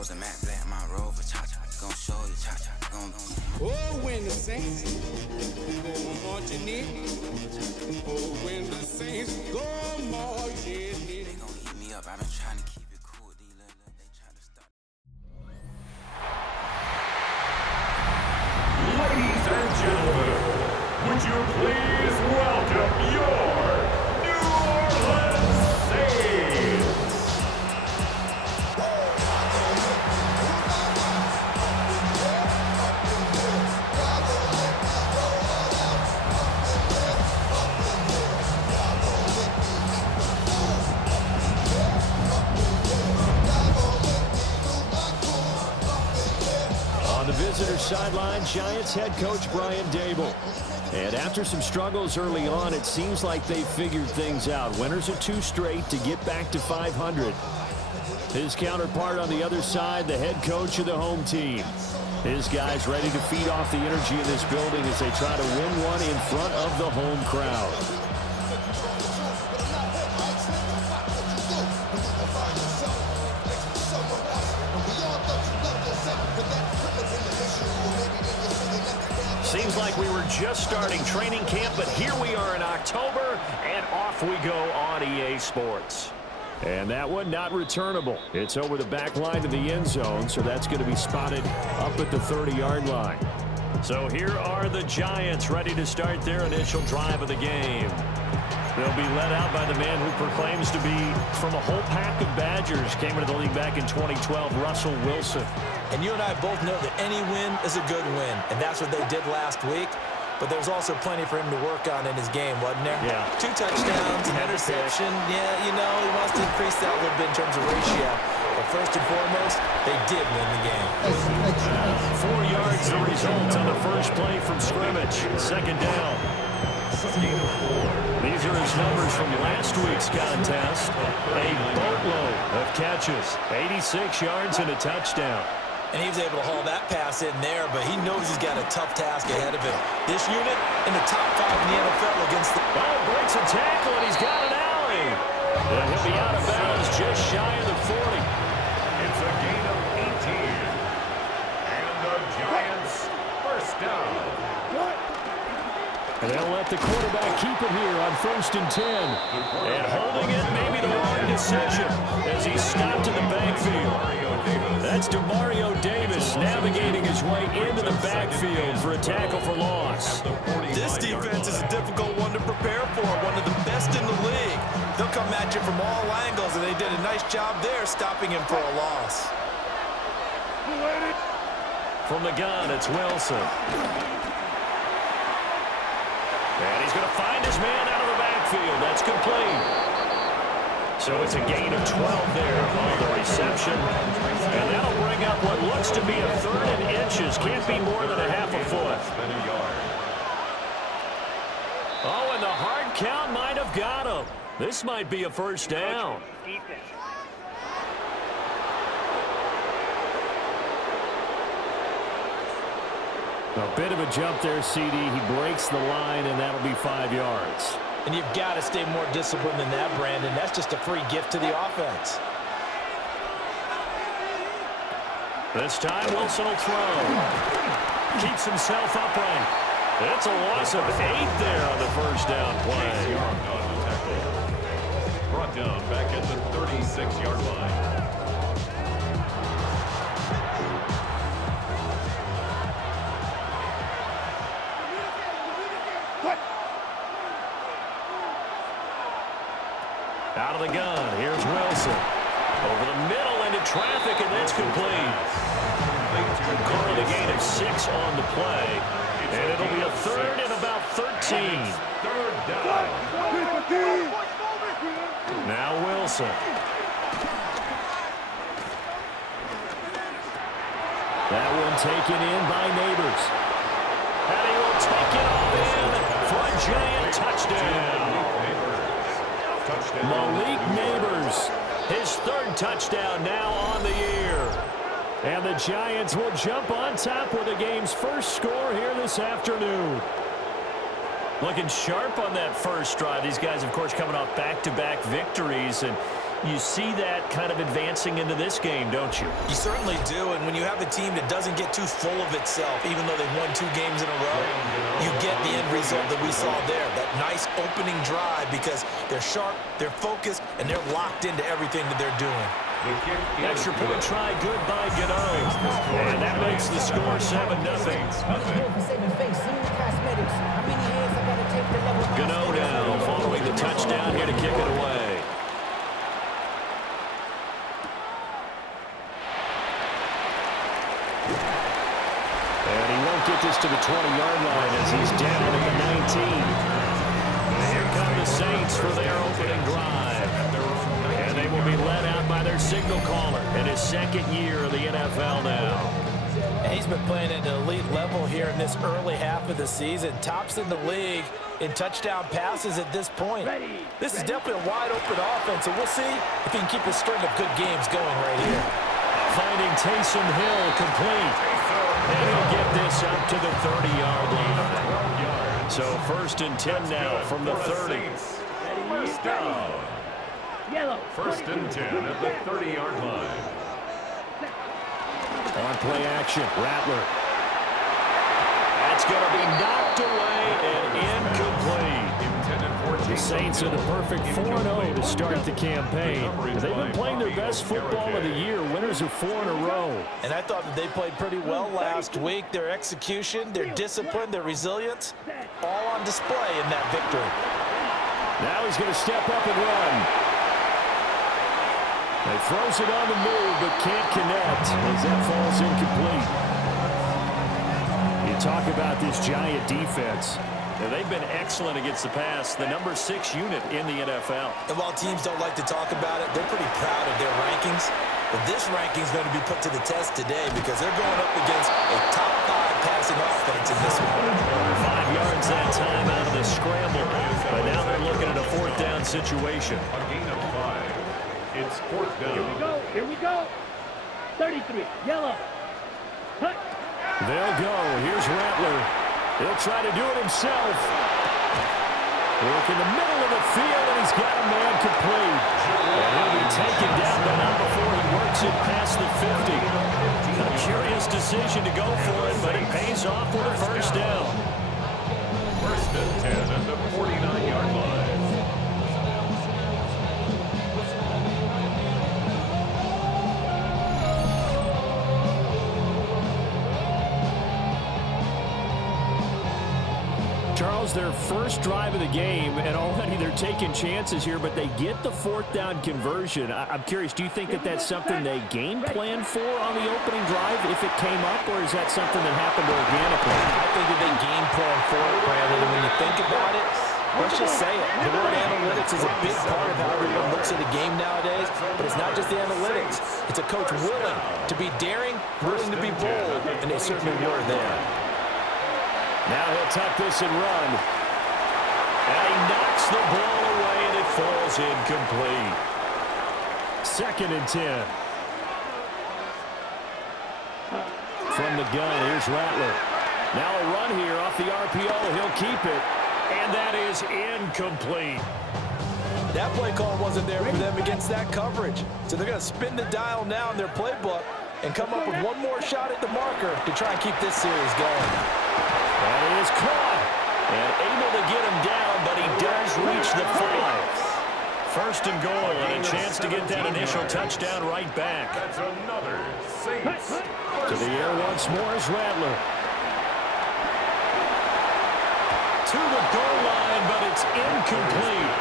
rose and matte black, my rover, cha-cha. Gonna show you, cha-cha. Oh, when the saints go marching in. Oh, when the saints go marching in. They gon' eat me up, I've been trying to keep it cool. These little, they trying to stop. Ladies and gentlemen, would you please welcome your New Orleans Saints? On the visitor sideline, Giants head coach Brian Dable. And after some struggles early on, it seems like they figured things out. Winners of 2 straight to get back to 500. His counterpart on the other side, the head coach of the home team. His guys ready to feed off the energy in this building as they try to win one in front of the home crowd. Seems like we were just starting training camp, but here we are in October, and off we go on EA Sports. And that one not returnable. It's over the back line to the end zone, so that's going to be spotted up at the 30-yard line. So here are the Giants ready to start their initial drive of the game. They'll be led out by the man who proclaims to be from a whole pack of Badgers. Came into the league back in 2012, Russell Wilson. And you and I both know that any win is a good win, and that's what they did last week. But there's also plenty for him to work on in his game, wasn't there? Yeah. 2 touchdowns, an interception. Yeah, you know, he wants to increase that a little bit in terms of ratio. But first and foremost, they did win the game. 4 yards the result on the first play from scrimmage. Second down. These are his numbers from last week's contest. A boatload of catches. 86 yards and a touchdown. And he was able to haul that pass in there, but he knows he's got a tough task ahead of him. This unit in the top 5 in the NFL against the... Oh, breaks a tackle, and he's got an alley. And he'll be out of bounds just shy of the 40. It's a gain of 18. And the Giants first down. And they'll let the quarterback keep it here on 1st and 10. And holding it may be the wrong decision as he's stopped in the backfield. That's DeMario Davis navigating his way into the backfield for a tackle for loss. This defense is a difficult one to prepare for, one of the best in the league. They'll come at you from all angles, and they did a nice job there stopping him for a loss. From the gun, it's Wilson. And he's going to find his man out of the backfield. That's complete. So it's a gain of 12 there on the reception. And that'll bring up what looks to be a 3rd and inches. Can't be more than a half a foot. Oh, and the hard count might have got him. This might be a first down. A bit of a jump there, CD. He breaks the line, and that'll be 5 yards. And you've got to stay more disciplined than that, Brandon. That's just a free gift to the offense. This time, Wilson will throw. Keeps himself upright. It's a loss of 8 there on the first down play. Brought down back at the 36-yard line. Out of the gun, here's Wilson. Over the middle into traffic, and that's complete. Calling a gain of 6 on the play. And it'll be a 3rd and about 13. 3rd down. Now Wilson. That one taken in by Neighbors. And he will take it all in for a Giant touchdown. Malik Neighbors, his 3rd touchdown now on the year. And the Giants will jump on top with the game's first score here this afternoon. Looking sharp on that first drive. These guys, of course, coming off back-to-back victories. And You see that kind of advancing into this game, don't you? You certainly do, and when you have a team that doesn't get too full of itself, even though they've won 2 games in a row, you get the end result that we saw there, that nice opening drive because they're sharp, they're focused, and they're locked into everything that they're doing. Extra point try, good by Gano. And that makes the score 7-0. Gano now following the touchdown here to kick it away. And he won't get this to the 20-yard line as he's down at the 19. And here come the Saints for their opening drive. And they will be led out by their signal caller in his 2nd year of the NFL now. And he's been playing at an elite level here in this early half of the season. Tops in the league in touchdown passes at this point. This is definitely a wide-open offense, and we'll see if he can keep a string of good games going right here. Finding Taysom Hill complete. And he'll get this up to the 30-yard line. So 1st and 10 now from the 30. First down. 1st and 10 at the 30-yard line. On play action, Rattler. That's going to be knocked away and incomplete. The Saints are the perfect 4-0 to start the campaign. They've been playing their best football of the year, winners of 4 in a row. And I thought that they played pretty well last week. Their execution, their discipline, their resilience, all on display in that victory. Now he's going to step up and run. He throws it on the move, but can't connect as that falls incomplete. You talk about this Giant defense. They've been excellent against the pass, the number 6 unit in the NFL. And while teams don't like to talk about it, they're pretty proud of their rankings. But this ranking is going to be put to the test today because they're going up against a top 5 passing offense in this one. 5 yards that time out of the scramble. But now they're looking at a 4th down situation. A gain of 5. It's 4th down. Here we go. 33, yellow. Hut. They'll go. Here's Rattler. He'll try to do it himself. Work in the middle of the field, and he's got a man complete. And he'll be taken down, but not before he works it past the 50. A curious decision to go for it, but it pays off with a 1st down. 1st and 10 at the 49-yard line. Charles, their first drive of the game, and already they're taking chances here, but they get the 4th down conversion. I'm curious, do you think that that's something they game planned for on the opening drive if it came up, or is that something that happened organically? I think that they game planned for it, Brandon, and when you think about it, let's just say it. The word analytics is a big part of how everyone looks at a game nowadays, but it's not just the analytics. It's a coach willing to be daring, willing to be bold, and they certainly were there. Now he'll tuck this and run. And he knocks the ball away, and it falls incomplete. 2nd and 10. From the gun, here's Rattler. Now a run here off the RPO. He'll keep it, and that is incomplete. That play call wasn't there for them against that coverage. So they're going to spin the dial now in their playbook and come up with one more shot at the marker to try and keep this series going. And he is caught and able to get him down, but he does reach the 5. 1st and goal, and a chance to get that initial touchdown right back. That's another Saints. To the air once more is Rattler. To the goal line, but it's incomplete.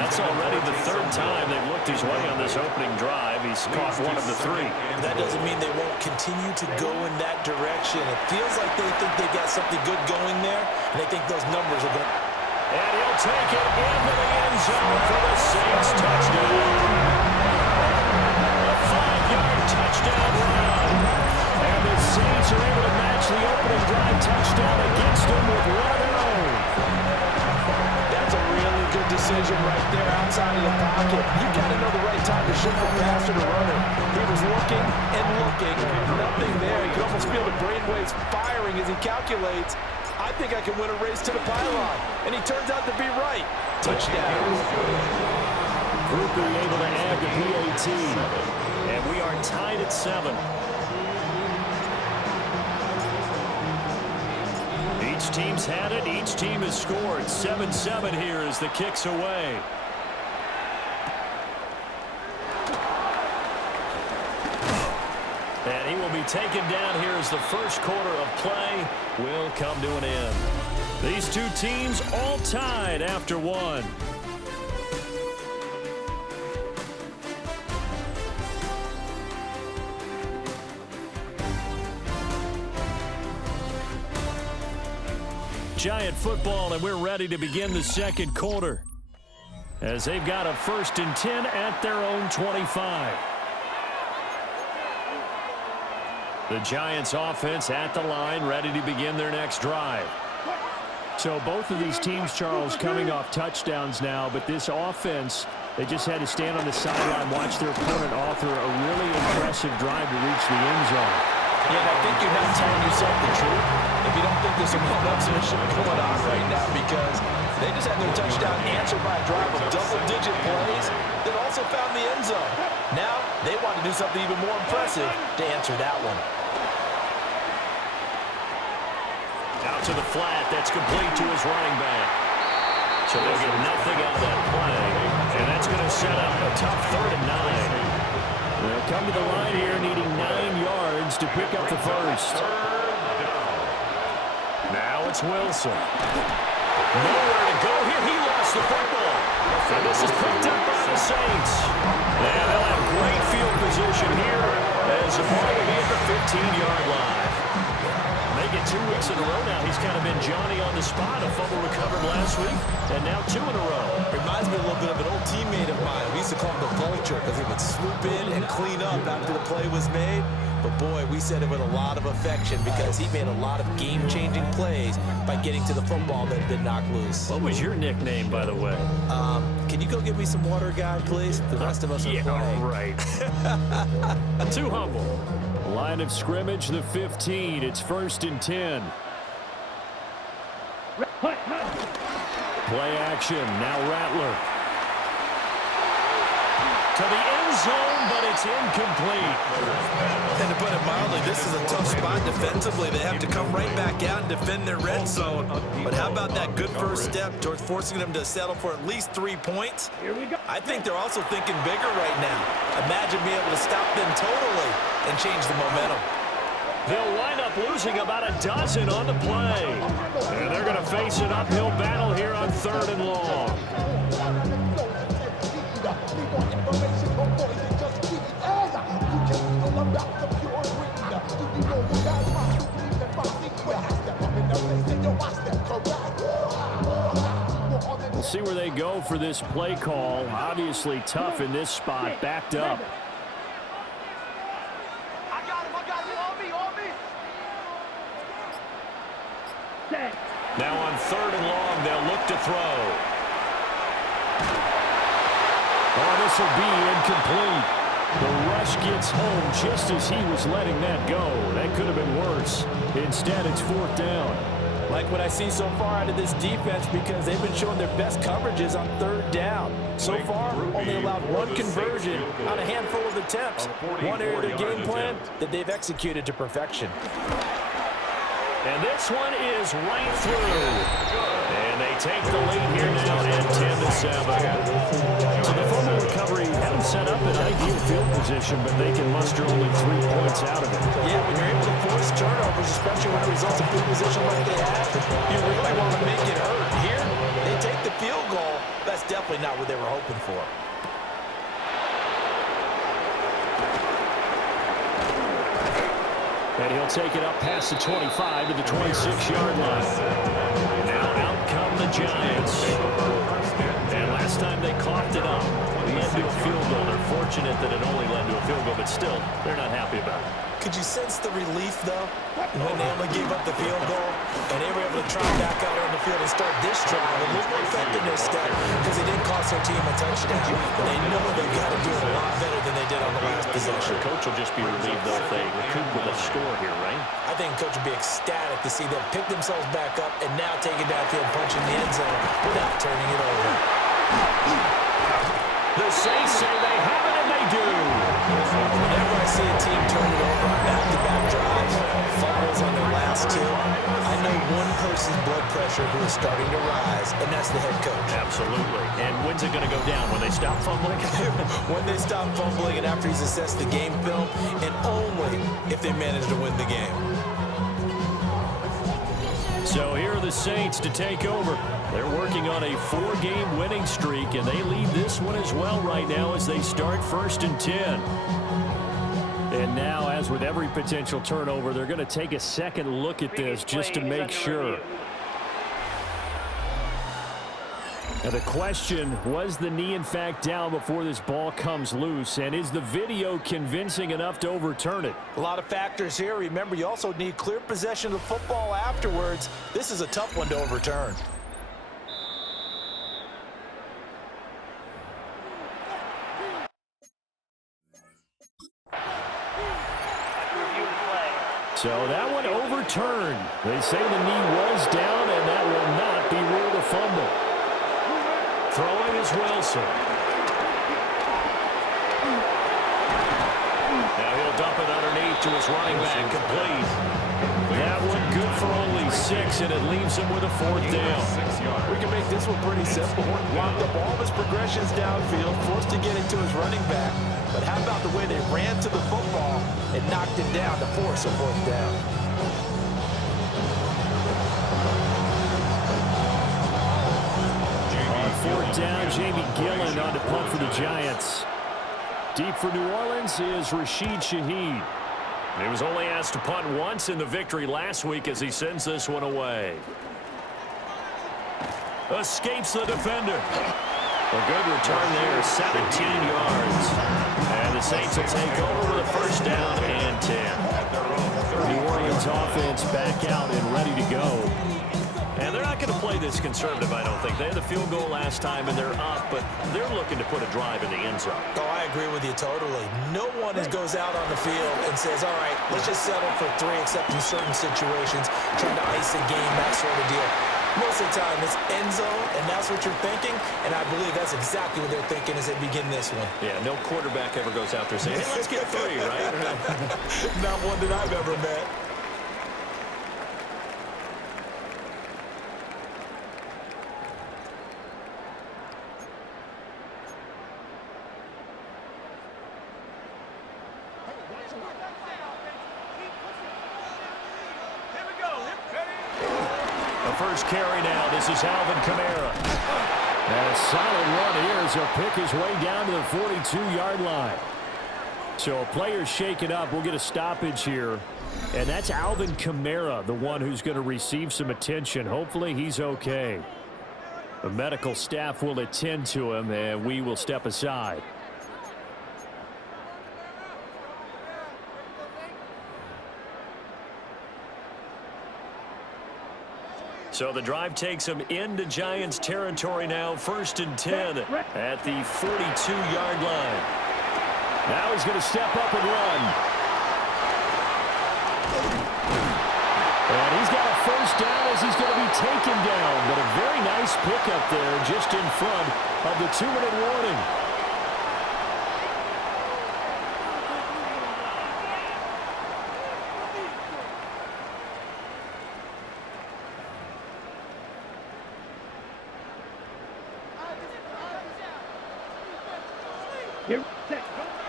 That's already the 3rd time they've looked his way on this opening drive. He's caught 1 of the 3. That doesn't mean they won't continue to go in that direction. It feels like they think they got something good going there, and they think those numbers are going. And he'll take it into the end zone for the Saints touchdown. A 5-yard touchdown run. And the Saints are able to match the opening drive touchdown against them with 1 of their own. That's a really good decision right there outside of the pocket. You got to know the right time to shift from passer to runner. He was looking and looking. Nothing there. You can almost feel the brainwaves firing as he calculates. I think I can win a race to the pylon. And he turns out to be right. Touchdown. Grupe able to And we are tied at 7. Each team's had it. Each team has scored. 7-7 here as the kick's away. And he will be taken down here as the first quarter of play will come to an end. These two teams all tied after one. Giant football, and we're ready to begin the second quarter as they've got a 1st and 10 at their own 25. The Giants offense at the line, ready to begin their next drive. So both of these teams, Charles, coming off touchdowns now, but this offense, they just had to stand on the sideline, watch their opponent author a really impressive drive to reach the end zone. Yeah, and I think you're not telling yourself the truth if you don't think there's some upswing going on right now, because they just had their touchdown answered by a drive of double-digit plays that also found the end zone. Now they want to do something even more impressive to answer that one. Out to the flat. That's complete to his running back. So they'll get nothing out of that play. And that's going to set up a tough 3rd and 9. They'll come to the line here needing 9 yards to pick up the first. Now it's Wilson. Nowhere to go here. He lost the football. And this is picked up by the Saints. And they'll have great field position here as the ball will be at the 15-yard line. Make it 2 weeks in a row now. He's kind of been Johnny on the spot. A fumble recovered last week, and now 2 in a row. Reminds me a little bit of an old teammate of mine. We used to call him the Vulture because he would swoop in and clean up after the play was made. But, boy, we said it with a lot of affection because he made a lot of game-changing plays by getting to the football that had been knocked loose. What was your nickname, by the way? Can you go get me some water, guy, please? The rest of us are playing. Right. Too humble. Line of scrimmage, the 15. It's 1st and 10. Play action. Now Rattler. To the end zone, but it's incomplete. And to put it mildly, this is a tough spot defensively. They have to come right back out and defend their red zone. But how about that good first step towards forcing them to settle for at least 3 points? Here we go. I think they're also thinking bigger right now. Imagine being able to stop them totally and change the momentum. They'll wind up losing about a dozen on the play. And they're going to face an uphill battle here on 3rd and long. We'll see where they go for this play call. Obviously tough in this spot, backed up. Now on 3rd and long, they'll look to throw. Oh, this will be incomplete. The rush gets home just as he was letting that go. That could have been worse. Instead, it's 4th down. Like what I see so far out of this defense because they've been showing their best coverages on 3rd down. So far, only allowed 1 conversion on a handful of attempts. One area of their game plan that they've executed to perfection. And this one is right through. And they take the lead here now at 10-7. So the fumble recovery hadn't set up an ideal field position, but they can muster only 3 points out of it. Yeah, when you're able to force turnovers, especially when it results in field position like they have, you really want to make it hurt. Here, they take the field goal. That's definitely not what they were hoping for. And he'll take it up past the 25 to the 26-yard line. Now out come the Giants. And last time they coughed it up, led to a field goal. They're fortunate that it only led to a field goal, but still, they're not happy about it. Could you sense the relief, though, when they only gave up the field goal and they were able to try back out on the field and start this drive a little more effectiveness step because it didn't cost their team a touchdown. They know they've got to do it a lot better than they did on the last possession. The coach will just be relieved, though, if they recoup with a score here, right? I think coach would be ecstatic to see them pick themselves back up and now take it downfield, punching the end zone without turning it over. The Saints say they have it, and they do. turn it over on back-to-back drives, fumbles on their last two. I know one person's blood pressure who is starting to rise, and that's the head coach. Absolutely. And when's it going to go down? When they stop fumbling? When they stop fumbling and after he's assessed the game film, and only if they manage to win the game. So here are the Saints to take over. They're working on a 4-game winning streak, and they lead this one as well right now as they start 1st and 10. And now, as with every potential turnover, they're going to take a second look at this just to make sure. Now the question, was the knee in fact down before this ball comes loose? And is the video convincing enough to overturn it? A lot of factors here. Remember, you also need clear possession of the football afterwards. This is a tough one to overturn. So that one overturned. They say the knee was down, and that will not be ruled a fumble. Throwing is Wilson. Now he'll dump it underneath to his running back, complete. That one good for only 6, and it leaves him with a 4th down. We can make this one pretty simple. Lock up all of his progressions downfield, forced to get it to his running back. But how about the way they ran to the football and knocked it down to force a 4th down? On 4th down, Jamie Gillen on to punt for the Giants. Deep for New Orleans is Rashid Shaheed. He was only asked to punt once in the victory last week as he sends this one away. Escapes the defender. A good return there, 17 yards. And the Saints will take over with a 1st down and 10. New Orleans offense back out and ready to go. And they're not going to play this conservative, I don't think. They had the field goal last time, and they're up, but they're looking to put a drive in the end zone. Oh, I agree with you totally. No one goes out on the field and says, all right, let's just settle for 3, except in certain situations, trying to ice a game, that sort of deal. Most of the time, it's end zone, and that's what you're thinking, and I believe that's exactly what they're thinking as they begin this one. Yeah, no quarterback ever goes out there saying, hey, let's get 3, right? Not one that I've ever met. First carry now. This is Alvin Kamara. And a solid run here as he'll pick his way down to the 42-yard line. So a player shaken up. We'll get a stoppage here. And that's Alvin Kamara, the one who's going to receive some attention. Hopefully he's okay. The medical staff will attend to him, and we will step aside. So the drive takes him into Giants territory now, 1st and 10 at the 42-yard line. Now he's going to step up and run. And he's got a 1st down as he's going to be taken down. But a very nice pickup there just in front of the 2-minute warning.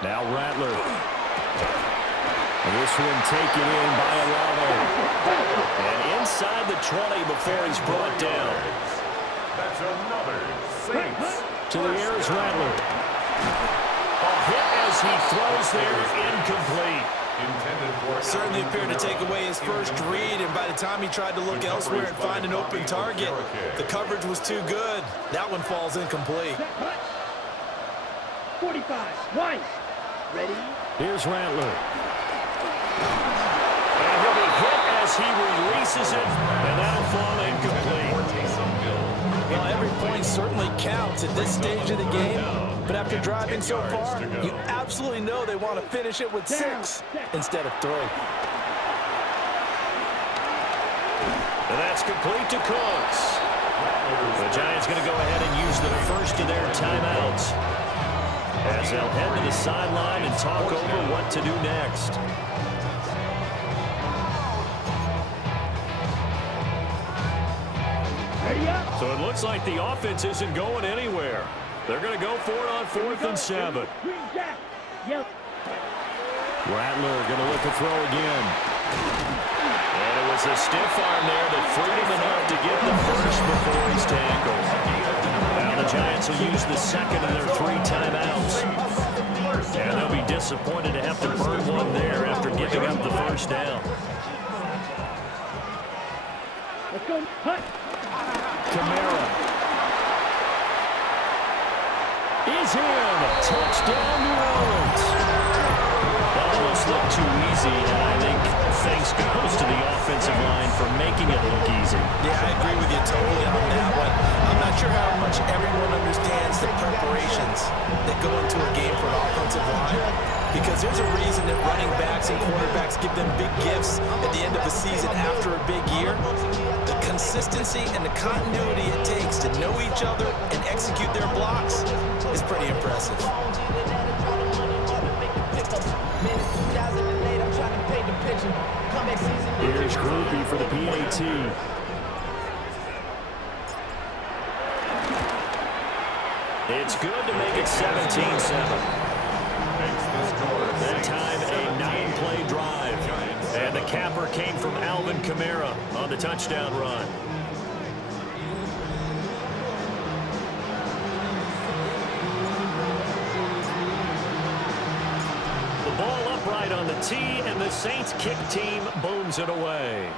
Now Rattler. And this one taken in by Olave. And inside the 20 before he's brought down. That's another Saints. To the air is Rattler. A hit as he throws there, incomplete. Certainly appeared to take away his first read, and by the time he tried to look elsewhere and find an open target, the coverage was too good. That one falls incomplete. 45, Weiss. Ready? Here's Rattler. And he'll be hit as he releases it, and that'll fall incomplete. Well, every point certainly counts at this stage of the game, but after driving so far, you absolutely know they want to finish it with 6 instead of 3. And that's complete to Cooks. The Giants going to go ahead and use the first of their timeouts. As as they'll head to the sideline and talk over what to do next. Ready up. So it looks like the offense isn't going anywhere. They're going to go for it on 4th and 7. Green jack. Yellow. Rattler going to look to throw again. And it was a stiff arm there that freed him enough to get the first before he's tackled. Now the Giants will use the second of their 3 timeouts. And they'll be disappointed to have to burn one there after giving up the first down. Let's go. Hut. Kamara is in. Touchdown, New Orleans. That almost looked too easy, and I think thanks goes to the offensive line for making it look easy. Yeah, I agree with you totally on that one. I'm not sure how much everyone understands the preparations that go into a game for an offensive line, because there's a reason that running backs and quarterbacks give them big gifts at the end of the season after a big year. The consistency and the continuity it takes to know each other and execute their blocks is pretty impressive. Here's Groupie for the PAT. It's good to make it 17-7. That time, a 9-play drive. And the capper came from Alvin Kamara on the touchdown run. The ball upright on the tee, and the Saints kick team booms it away.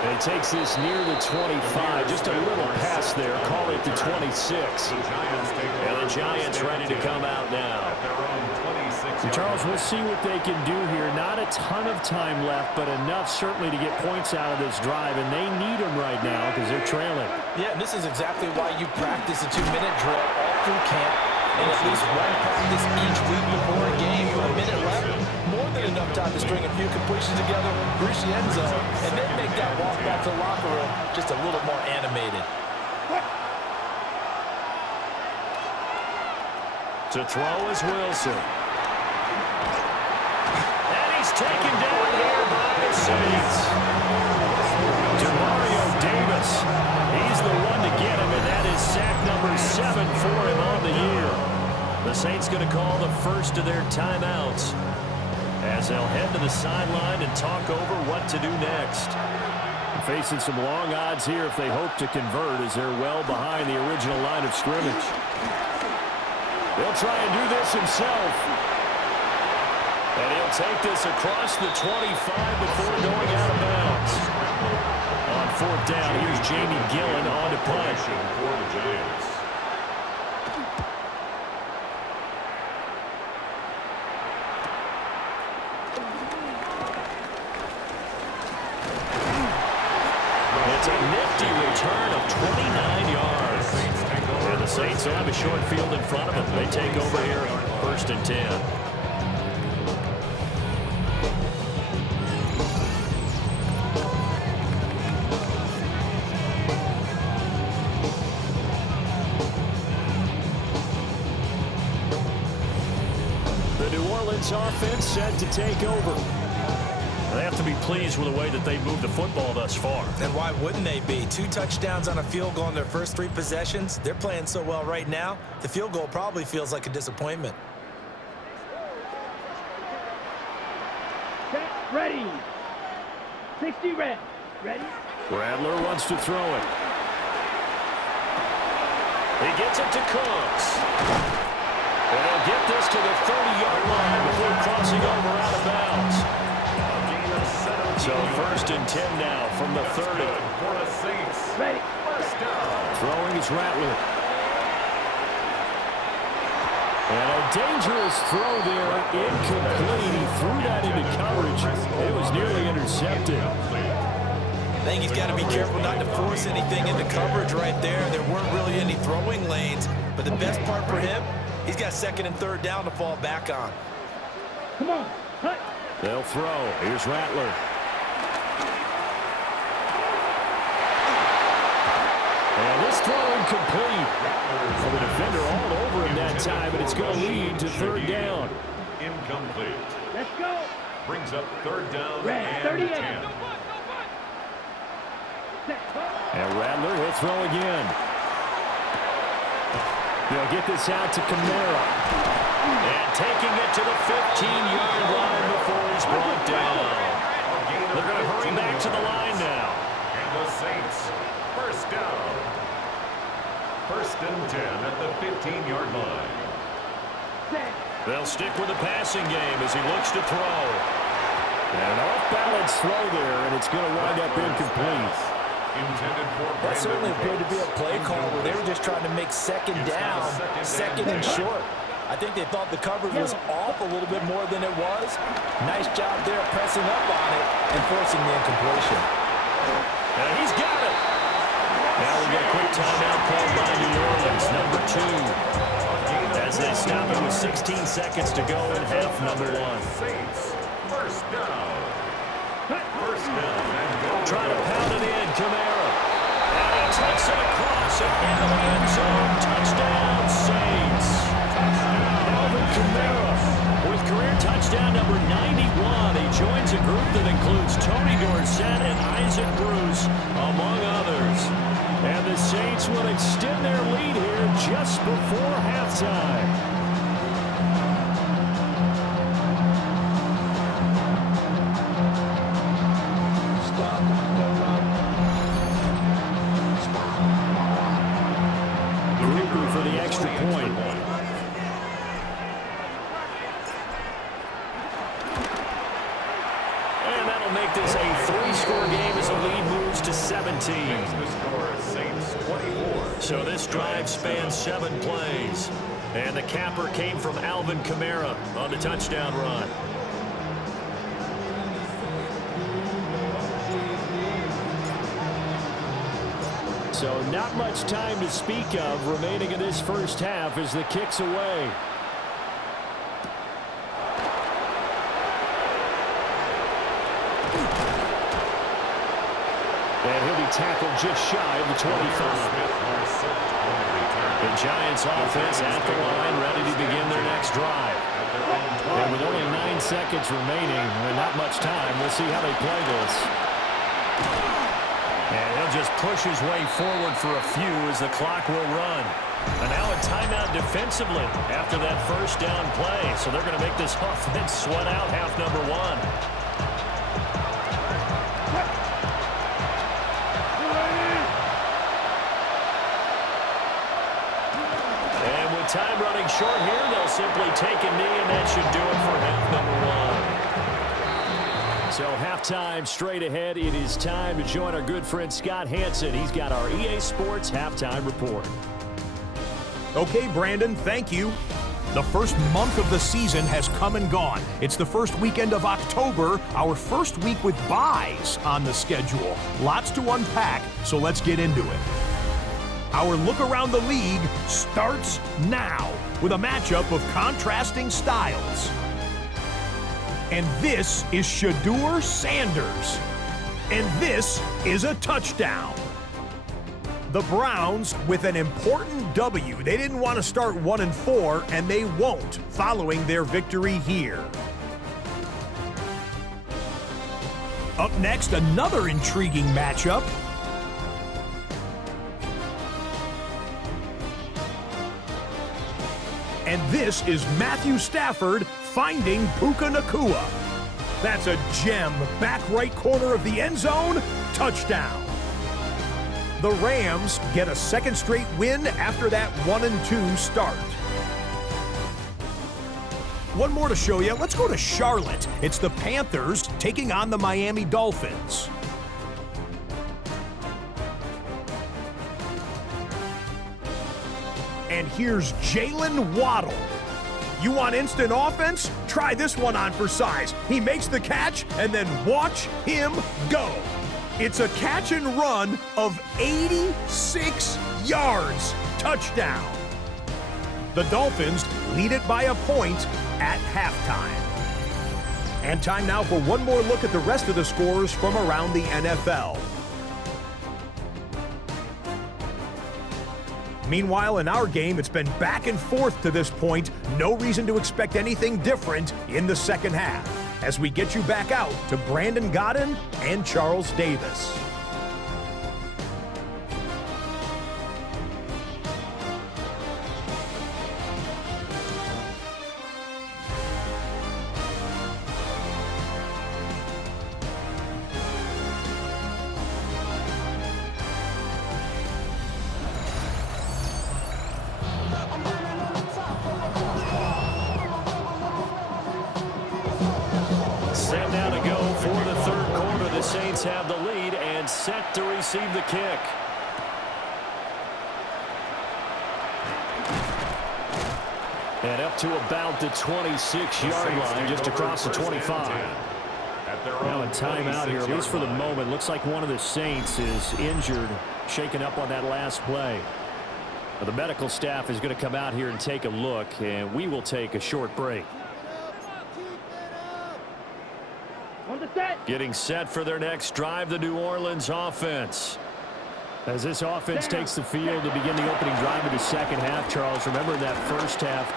And he takes this near the 25. Just a little pass there. Call it the 26. And the Giants ready to come out now. So Charles, we'll see what they can do here. Not a ton of time left, but enough certainly to get points out of this drive. And they need them right now because they're trailing. Yeah, and this is exactly why you practice a 2-minute drill all through camp, and at least one practice each week before a game with a minute left. More than enough time to string a few completions together, reach the end zone, and then make that walk back to the locker room just a little more animated. To throw is Wilson. And he's taken down here by the Saints. Demario Davis. He's the one to get him, and that is sack number 7 for him on the year. The Saints going to call the first of their timeouts as they'll head to the sideline and talk over what to do next. Facing some long odds here if they hope to convert, as they're well behind the original line of scrimmage. He'll try and do this himself. And he'll take this across the 25 before going out of bounds. On 4th down, here's Jamie Gillen on to punt. For the Giants. It's a nifty return of 29 yards. And the Saints will have a short field in front of them. They take over here, 1st and 10. The New Orleans offense set to take over. They have to be pleased with the way that they moved the football thus far. And why wouldn't they be? 2 touchdowns on a field goal in their first 3 possessions. They're playing so well right now, the field goal probably feels like a disappointment. Set. Ready. 60 red. Ready. Rattler wants to throw it. He gets it to Cooks. And he'll get this to the 30-yard line before crossing over out of bounds. So 1st and 10 now from the 30. For the Saints. Ready. First down. Throwing is Rattler. And a dangerous throw there, incomplete. He threw that into coverage. It was nearly intercepted. I think he's got to be careful not to force anything into coverage right there. There weren't really any throwing lanes, but the best part for him, he's got 2nd and 3rd down to fall back on. Come on. Hut. They'll throw. Here's Rattler. This throw incomplete. So the defender all over him that time, and it's going to lead to third down. Incomplete. Let's go. Brings up third down Red, and 38. 10. And Rattler, he'll throw again. They'll get this out to Kamara. And taking it to the 15-yard line before he's brought down. They're going to hurry back to the line now. And the Saints, first down. First and 10 at the 15-yard line. They'll stick with the passing game as he looks to throw. And an off-balance throw there, and it's going to wind up incomplete. Intended for That certainly appeared to be a play call where they were just trying to make second down, second and short. I think they thought the coverage was off a little bit more than it was. Nice job there pressing up on it and forcing the incompletion. And he's got it. Now we get a quick timeout called by New Orleans, number 2. As they stop it with 16 seconds to go in half number 1. Saints, first down. First down and go. Trying to pound it in, Kamara. And he takes it across and into the end zone. Touchdown, Saints. Alvin Kamara with career touchdown number 91. He joins a group that includes Tony Dorsett and Isaac Bruce, among others. And the Saints will extend their lead here just before halftime. For the extra point. And that'll make this a 3-score game as the lead moves to 17. The score is Saints 24. So this drive spans 7 plays. And the capper came from Alvin Kamara on the touchdown run. So not much time to speak of remaining in this first half as the kick's away. And he'll be tackled just shy of the 25. The Giants offense at the line, ready to begin their next drive. And with only 9 seconds remaining and not much time, we'll see how they play this. And he'll just push his way forward for a few as the clock will run. And now a timeout defensively after that first down play. So they're going to make this offense sweat out half number 1. And with time running short here, they'll simply take a knee, and that should do it for half number 1. So halftime straight ahead. It is time to join our good friend Scott Hansen. He's got our EA Sports halftime report. Okay, Brandon, thank you. The first month of the season has come and gone. It's the first weekend of October, our first week with byes on the schedule. Lots to unpack, so let's get into it. Our look around the league starts now with a matchup of contrasting styles. And this is Shedeur Sanders. And this is a touchdown. The Browns with an important W. They didn't want to start 1-4, and they won't following their victory here. Up next, another intriguing matchup. And this is Matthew Stafford finding Puka Nacua. That's a gem. Back right corner of the end zone. Touchdown. The Rams get a second straight win after that 1-2 start. One more to show you. Let's go to Charlotte. It's the Panthers taking on the Miami Dolphins. And here's Jalen Waddle. You want instant offense? Try this one on for size. He makes the catch, and then watch him go. It's a catch and run of 86 yards. Touchdown. The Dolphins lead it by a point at halftime. And time now for one more look at the rest of the scores from around the NFL. Meanwhile, in our game, it's been back and forth to this point. No reason to expect anything different in the second half, as we get you back out to Brandon Godden and Charles Davis. Set now to go for the third quarter. The Saints have the lead and set to receive the kick. And up to about the 26-yard line, just across the 25. Now a timeout here, at least for the moment. Looks like one of the Saints is injured, shaken up on that last play. The medical staff is going to come out here and take a look, and we will take a short break. Getting set for their next drive, the New Orleans offense. As this offense takes the field to begin the opening drive of the second half, Charles, remember that first half,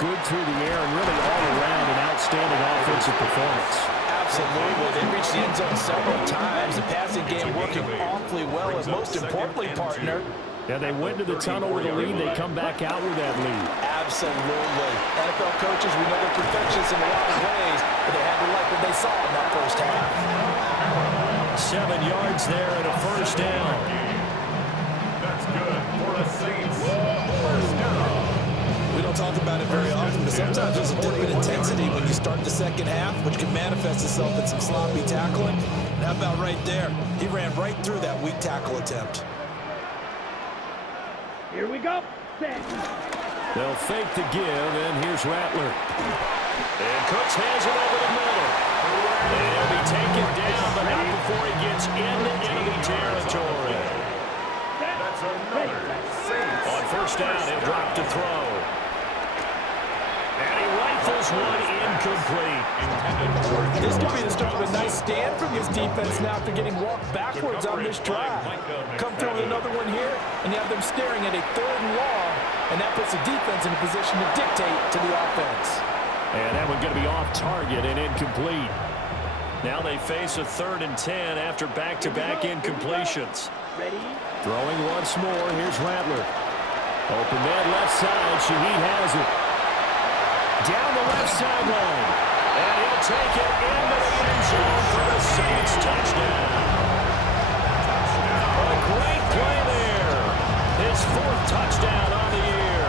good through the air and really all around an outstanding offensive performance. Absolutely. They reached the end zone several times. The passing game working awfully well, and most importantly, partner, yeah, they went to the tunnel with a lead. They come back out with that lead. Absolutely. NFL coaches, we know they're perfectionists in a lot of ways, but they had to like what they saw in that first half. 7 yards there and a first down. That's good for the Saints. First down. We don't talk about it very often, but sometimes there's a dip in intensity when you start the second half, which can manifest itself in some sloppy tackling. And how about right there? He ran right through that weak tackle attempt. Here we go. Set. They'll fake the give, and here's Rattler. And Cooks has it over the middle. And he'll be taken down, but not before he gets into enemy territory. That's another Saints. On first down, he'll drop to throw. And he rifles one incomplete. This could be the start of a nice stand from this defense now after getting walked backwards on this drive. Come through with another one here, and you have them staring at a 3rd and long, and that puts the defense in a position to dictate to the offense. And that one going to be off target and incomplete. Now they face a 3rd and 10 after back-to-back incompletions. Ready? Throwing once more, here's Rattler. Open man left side, Shaheed has it. Down the left sideline. And he'll take it into the end zone for the Saints touchdown. A great play there. His 4th touchdown on the year.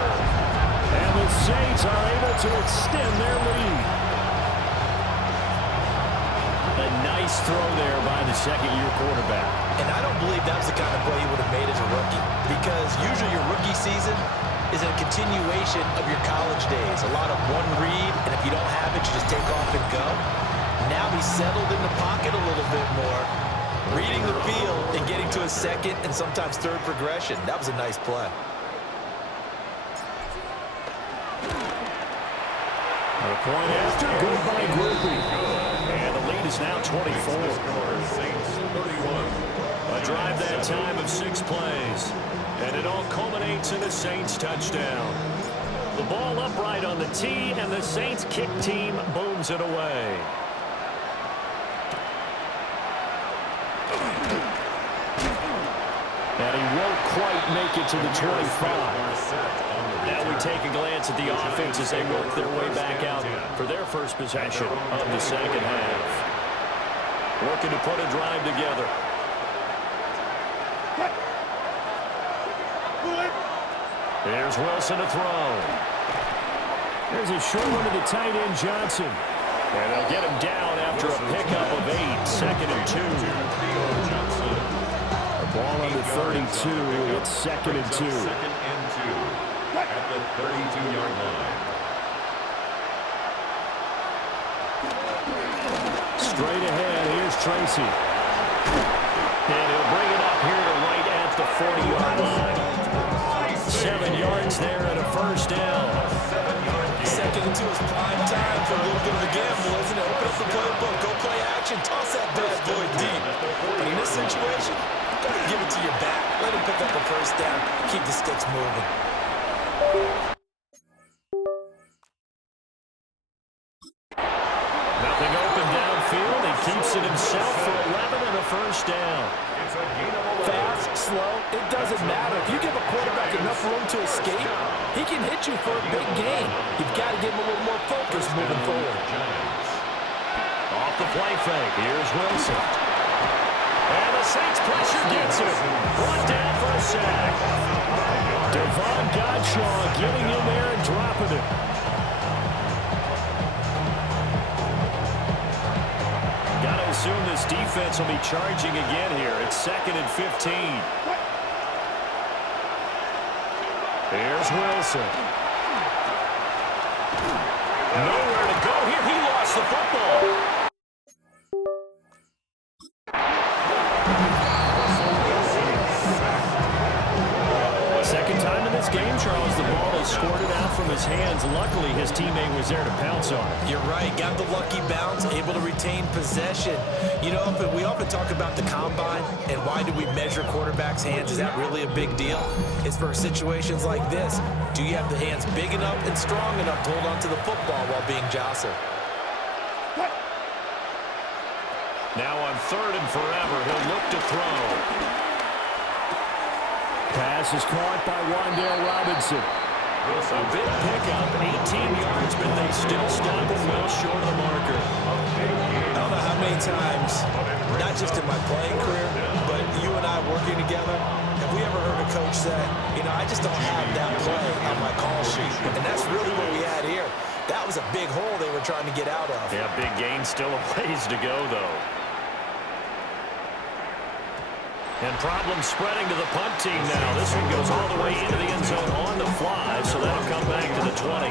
And the Saints are able to extend their lead. A nice throw there by the second-year quarterback. And I don't believe that was the kind of play he would have made as a rookie, because usually your rookie season is a continuation of your college days. A lot of one read, and if you don't have it, you just take off and go. Now he's settled in the pocket a little bit more, reading the field and getting to a 2nd and sometimes 3rd progression. That was a nice play. A point after, good by Groupie. And the lead is now 24. Saints 31. A drive that time of 6 plays. And it all culminates in a Saints touchdown. The ball upright on the tee, and the Saints kick team booms it away. And he won't quite make it to the 25. Now we take a glance at the offense as they work their way back out for their first possession of the second half. Working to put a drive together. There's Wilson to throw. There's a short one to the tight end, Johnson. And they'll get him down after a pickup of 8, 2nd and 2. A ball on the 32. It's 2nd and 2. At the 32-yard line. Straight ahead, here's Tracy. And he'll bring it up here to right at the 40-yard line. 7 yards there and a first down. 2nd and 2 is prime time for a little bit of a gamble, isn't it? Open up the playbook, go play action, toss that bad boy deep. But in this situation, gotta give it it to your back. Let him pick up a first down. Keep the sticks moving. Nothing open downfield. He keeps it himself for 11 and a first down. Fast, slow, it doesn't matter. If you give a quarterback enough room to escape, he can hit you for a big gain. You've got to give him a little more focus moving forward. Off the play fake. Here's Wilson. And the Saints pressure gets him. Brought down for a sack. Devon Godshaw getting in there and dropping it. Got to assume this defense will be charging again here. It's 2nd and 15. Here's Wilson. Nowhere to go here. He lost the football. Second time in this game, Charles, the ball is squirted out from his hands. Luckily, his teammate was there to pounce on it. You're right. Got the lucky bounce, able to retain possession. You know, we often talk about the combine and why do we measure quarterbacks' hands? Is that really a big deal? It's for situations like this. Do you have the hands big enough and strong enough to hold on to the football while being jostled? Now on 3rd and forever, he'll look to throw. Pass is caught by Wan'Dale Robinson. A big pickup, 18 yards, but they still stop him well short of the marker. I don't know how many times, not just in my playing career, but you and I working together, have we ever heard a coach say, you know, I just don't have that play on my call sheet. And that's really what we had here. That was a big hole they were trying to get out of. Yeah, big gain, still a ways to go, though. And problems spreading to the punt team now. This one goes all the way into the end zone on the fly, so that'll come back to the 20.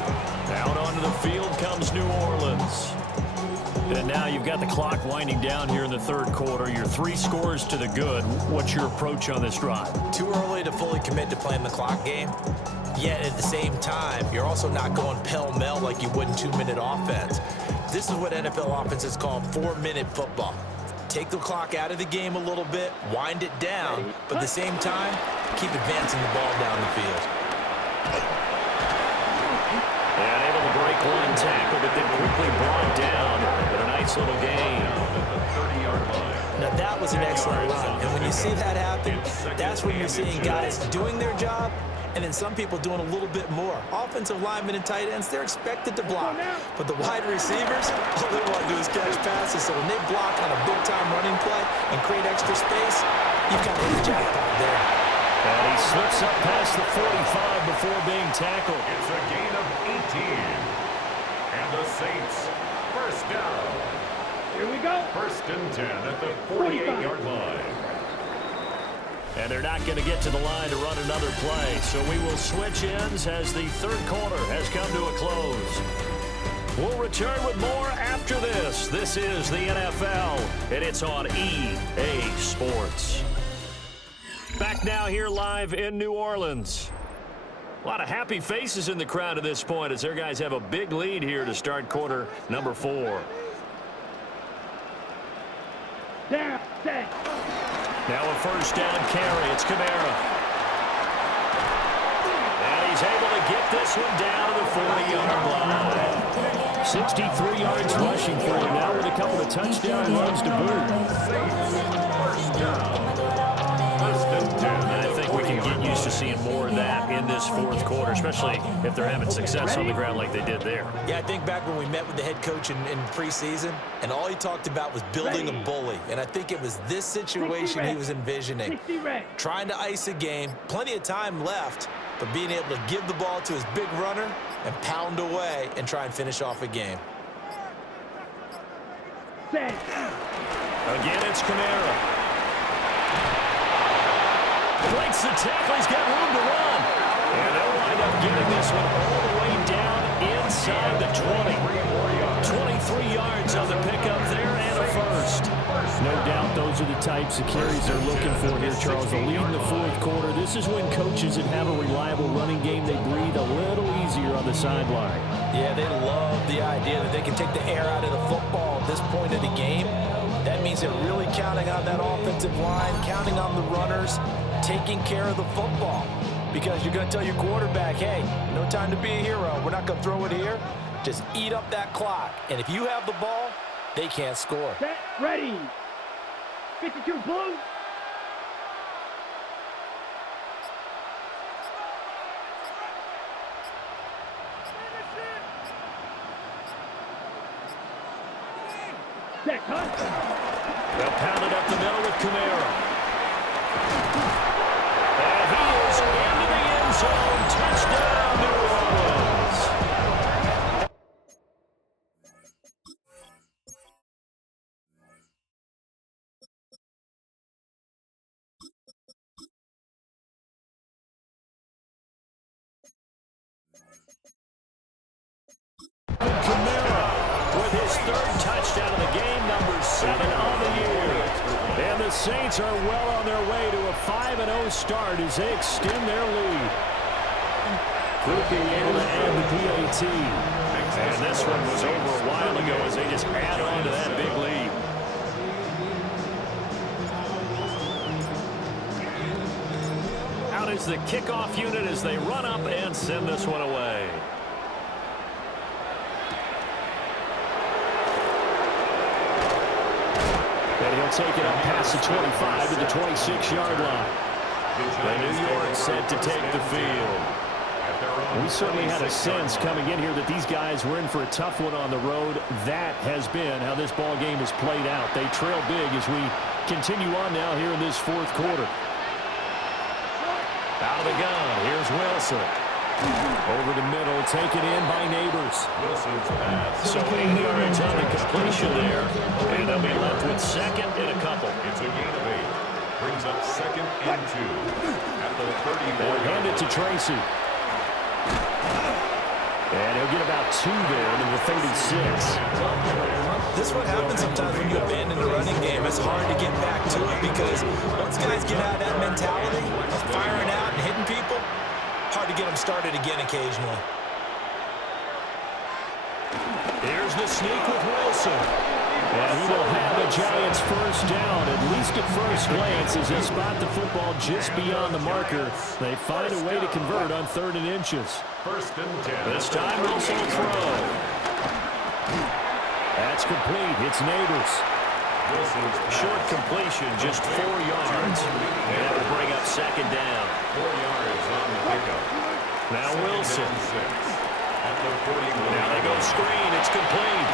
Out onto the field comes New Orleans. And now you've got the clock winding down here in the 3rd quarter. You're 3 scores to the good. What's your approach on this drive? Too early to fully commit to playing the clock game. Yet at the same time, you're also not going pell-mell like you would in 2-minute offense. This is what NFL offenses call 4-minute football. Take the clock out of the game a little bit, wind it down, but at the same time, keep advancing the ball down the field. And able to break one tackle, but then quickly brought down. But a nice little gain. Now that was an excellent run, and when you see that happen, that's when you're seeing guys doing their job, and then some people doing a little bit more. Offensive linemen and tight ends, they're expected to block. But the wide receivers, all they want to do is catch passes. So when they block on a big-time running play and create extra space, you've got a jackpot there. And he slips up past the 45 before being tackled. It's a gain of 18. And the Saints, first down. Here we go. 1st and 10 at the 48-yard line. And they're not going to get to the line to run another play. So we will switch ends as the 3rd quarter has come to a close. We'll return with more after this. This is the NFL, and it's on EA Sports. Back now here live in New Orleans. A lot of happy faces in the crowd at this point as their guys have a big lead here to start quarter number 4. Down, set. Now a first down carry. It's Kamara. And he's able to get this one down to the 40-yard line. 63 yards rushing for him now with a couple of touchdown runs to boot. First down. 1st and 10. And I think we can get used to seeing more of that in this 4th quarter, especially if they're having success on the ground like they did there. Yeah, I think back when we met with the head coach in preseason, and all he talked about was building a bully. And I think it was this situation he was envisioning. Trying to ice a game, plenty of time left, but being able to give the ball to his big runner and pound away and try and finish off a game. Again, it's Kamara. Breaks the tackle. He's got room to run. And they'll wind up getting this one all the way down inside the 20. 23 yards on the pickup there and a first. No doubt those are the types of carries they're looking for here, Charles. The lead in the 4th quarter. This is when coaches that have a reliable running game, they breathe a little easier on the sideline. Yeah, they love the idea that they can take the air out of the football at this point of the game. That means they're really counting on that offensive line, counting on the runners, taking care of the football. Because you're going to tell your quarterback, hey, no time to be a hero. We're not going to throw it here. Just eat up that clock. And if you have the ball, they can't score. Set, ready. 52 blue. Set, huh? They'll pound it up the middle with Kamara. And he is into the end zone. Touchdown, New Orleans. Kamara with his third touchdown of the game, number 7 of the year. And the Saints are well on their way to a 5-0 start as they extend their lead. Could be able to add the PAT. And this one was over a while ago as they just add on to that big lead. Out is the kickoff unit as they run up and send this one away. And he'll take it up past the 25 to the 26-yard line. And New York set to take the field. We certainly had a sense coming in here that these guys were in for a tough one on the road. That has been how this ball game has played out. They trail big as we continue on now here in this fourth quarter. Out of the gun, here's Wilson. Over the middle, taken in by Neighbors. So 8 yards on the completion there. And they'll be left with second and a couple. It's a gain of 8. Brings up second and 2. At the 34. They'll hand it to Tracy. And he'll get about 2 there to the 36. This is what happens sometimes when you abandon the running game. It's hard to get back to it because once guys get out of that mentality of firing out and hitting people, hard to get them started again occasionally. Here's the sneak with Wilson. And he will have the Giants first down, at least at first glance, as they spot the football just beyond the marker. They find a way to convert on 3rd and inches. First and 10. This time Wilson will throw. That's complete. It's Neighbors. Short completion, just 4 yards. And that will bring up second down. 4 yards on the pickup. Now Wilson. At the 41. Now they go screen. It's complete.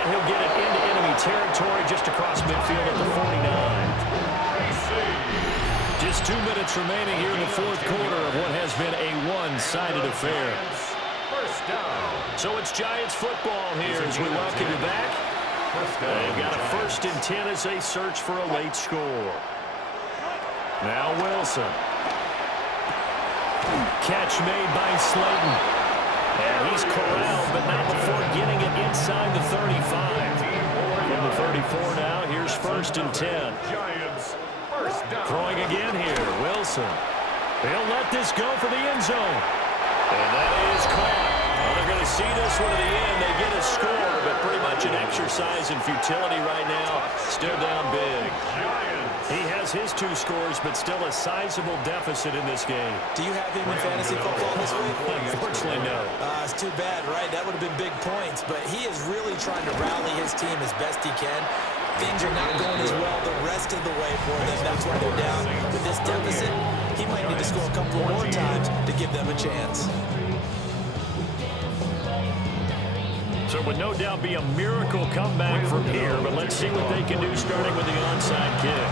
And he'll get it into enemy territory just across midfield at the 49. Just 2 minutes remaining here in the fourth quarter of what has been a one-sided affair. First down. So it's Giants football here as we welcome you back. They've got a 1st and 10 as they search for a late score. Now Wilson. Catch made by Slayton. And he's corralled, but not before getting it inside the 35. From the 34 now, here's 1st and 10. Giants. First down. Throwing again here, Wilson. They'll let this go for the end zone. And that is caught. Well, they're going to see this one to the end. They get a score, but pretty much an exercise in futility right now. Still down big. He has his 2 scores, but still a sizable deficit in this game. Do you have him in fantasy football this week? Unfortunately, no. It's too bad, right? That would have been big points, but he is really trying to rally his team as best he can. Things are not going as well the rest of the way for them. That's why they're down. With this deficit, he might need to score a couple more times to give them a chance. So it would no doubt be a miracle comeback from here, but let's see what they can do starting with the onside kick.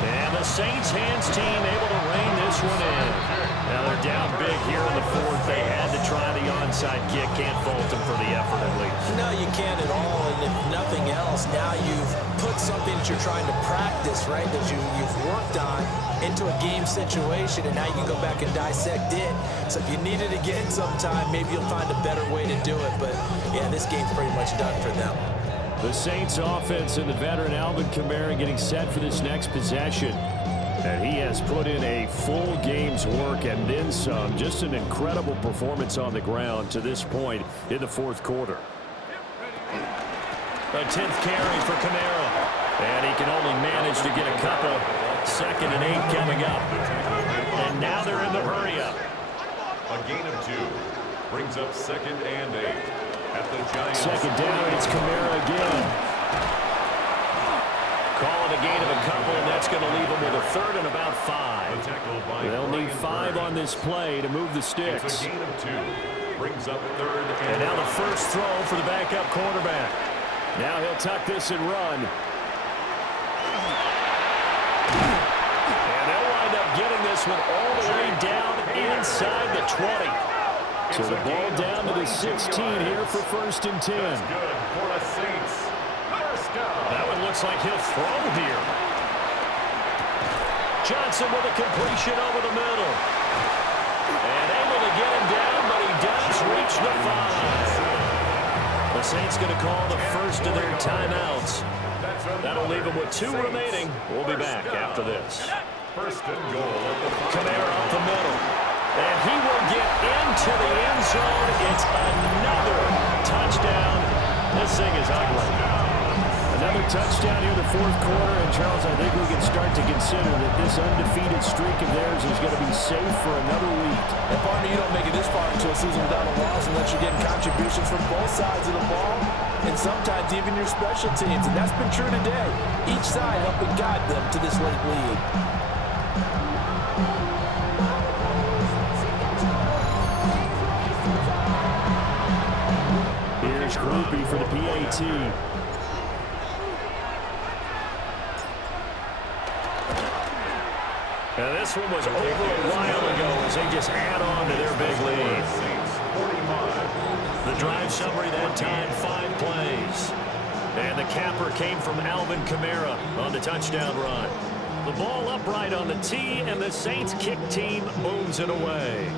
And the Saints hands team able to rein this one in. Now they're down big here in the fourth. They had to try the onside kick. Can't fault them for the effort at least. No, you can't at all. And if nothing else, now you've put something that you're trying to practice, right, that you've worked on into a game situation, and now you can go back and dissect it. So if you need it again sometime, maybe you'll find a better way to do it. But, yeah, this game's pretty much done for them. The Saints offense and the veteran Alvin Kamara getting set for this next possession. And he has put in a full game's work and then some. Just an incredible performance on the ground to this point in the fourth quarter. A 10th carry for Kamara. And he can only manage to get a couple. 2nd and 8 coming up. And now they're in the hurry-up. A gain of 2 brings up 2nd and 8 at the Giants. 2nd down, it's Kamara again. Call it a gain of a couple, and that's going to leave them with a 3rd and about 5. They'll need 5 on this play to move the sticks. It's a gain of 2. Brings up 3rd and now the first throw for the backup quarterback. Now he'll tuck this and run. And they'll wind up getting this one all the way down inside the 20. So the ball down to the 16 here for 1st and 10. That's good for the Saints. First down. That one looks like he'll throw here. Johnson with a completion over the middle. And able to get him down, but he does reach the 5. The Saints going to call the first of their timeouts. That'll leave them with 2 remaining. We'll be back after this. 1st and goal. Kamara up the middle. And he will get into the end zone. It's another touchdown. This thing is ugly. Another touchdown here in the 4th quarter. And, Charles, I think we can start to consider that this undefeated streak of theirs is going to be safe for another week. And, partner, you don't make it this far into a season without a loss unless you're getting contributions from both sides of the ball and sometimes even your special teams. And that's been true today. Each side helping guide them to this late lead. Here's Groupie for the PAT. And this one was over a while ago as they just add on to their big lead. The drive summary that time, 5 plays. And the capper came from Alvin Kamara on the touchdown run. The ball upright on the tee, and the Saints kick team moves it away.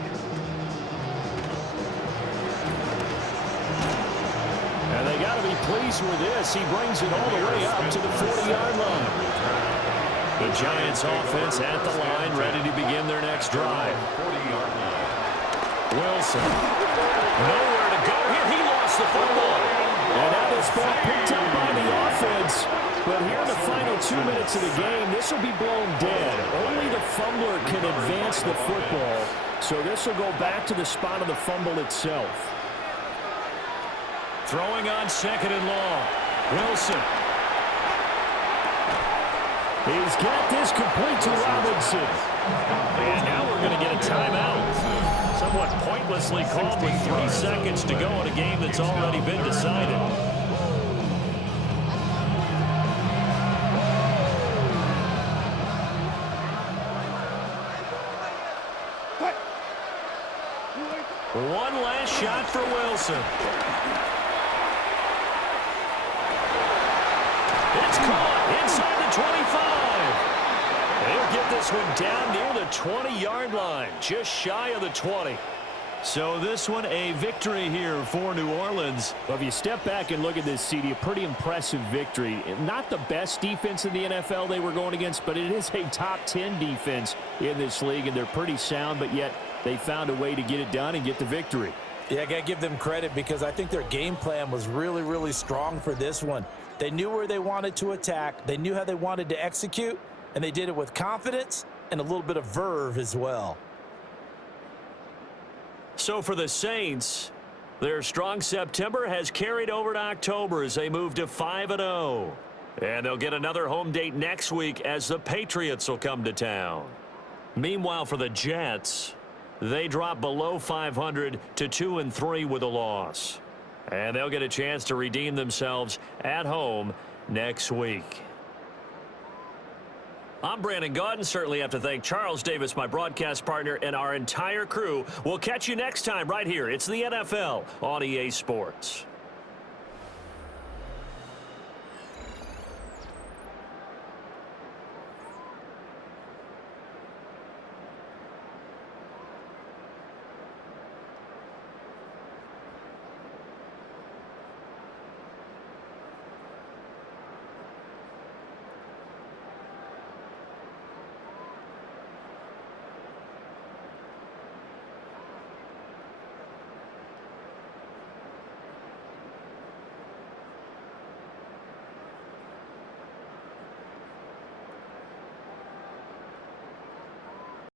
And they got to be pleased with this. He brings it all the way up to the 40-yard line. The Giants offense at the line, ready to begin their next drive. Wilson. Nowhere to go here. He lost the football. And now this ball picked up by the offense. But here in the final 2 minutes of the game, this will be blown dead. Only the fumbler can advance the football. So this will go back to the spot of the fumble itself. Throwing on 2nd and long. Wilson. He's got this complete to Robinson. And now we're going to get a timeout. Somewhat pointlessly called with 3 seconds to go in a game that's already been decided. One last shot for Wilson. It's caught inside the 25. They'll get this one down near the 20-yard line, just shy of the 20. So this one a victory here for New Orleans. Well, if you step back and look at this, CD, a pretty impressive victory. Not the best defense in the NFL they were going against, but it is a top 10 defense in this league, and they're pretty sound, but yet they found a way to get it done and get the victory. Yeah, I got to give them credit because I think their game plan was really, really strong for this one. They knew where they wanted to attack. They knew how they wanted to execute, and they did it with confidence and a little bit of verve as well. So for the Saints, their strong September has carried over to October as they move to 5-0. And they'll get another home date next week as the Patriots will come to town. Meanwhile, for the Jets, they drop below 500 to 2-3 with a loss. And they'll get a chance to redeem themselves at home next week. I'm Brandon Gaudin. Certainly have to thank Charles Davis, my broadcast partner, and our entire crew. We'll catch you next time right here. It's the NFL on EA Sports.